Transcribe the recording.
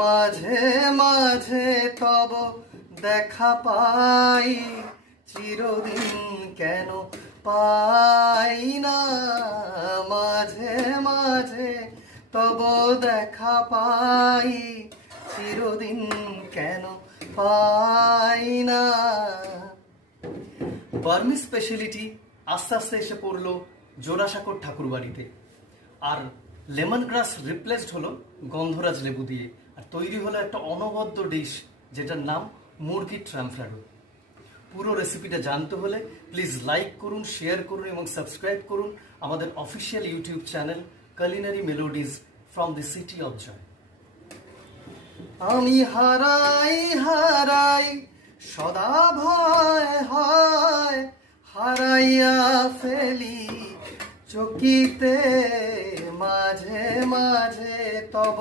মাঝে মাঝে তব দেখা পাই, চিরদিন কেন পাই না। মাঝে মাঝে তব দেখা পাই, চিরদিন কেন পাই না। বার্মি স্পেশালিটি আস্তে আস্তে এসে পড়লো জোড়াসাঁকোর ঠাকুরবাড়িতে, আর লেমন গ্রাস রিপ্লেসড হলো গন্ধরাজ লেবু দিয়ে, আর তৈরি হলো একটা অনবদ্য ডিশ যেটার নাম মুরগির ট্রাম্পলাডো। পুরো রেসিপিটা জানতে হলে প্লিজ লাইক করুন, শেয়ার করুন এবং সাবস্ক্রাইব করুন আমাদের official YouTube channel culinary melodies from the city of joy. আমি হারাই হারাই সদা ভয় হয়, হারাইয়া ফেলি চকিতে মাঝে মাঝে তব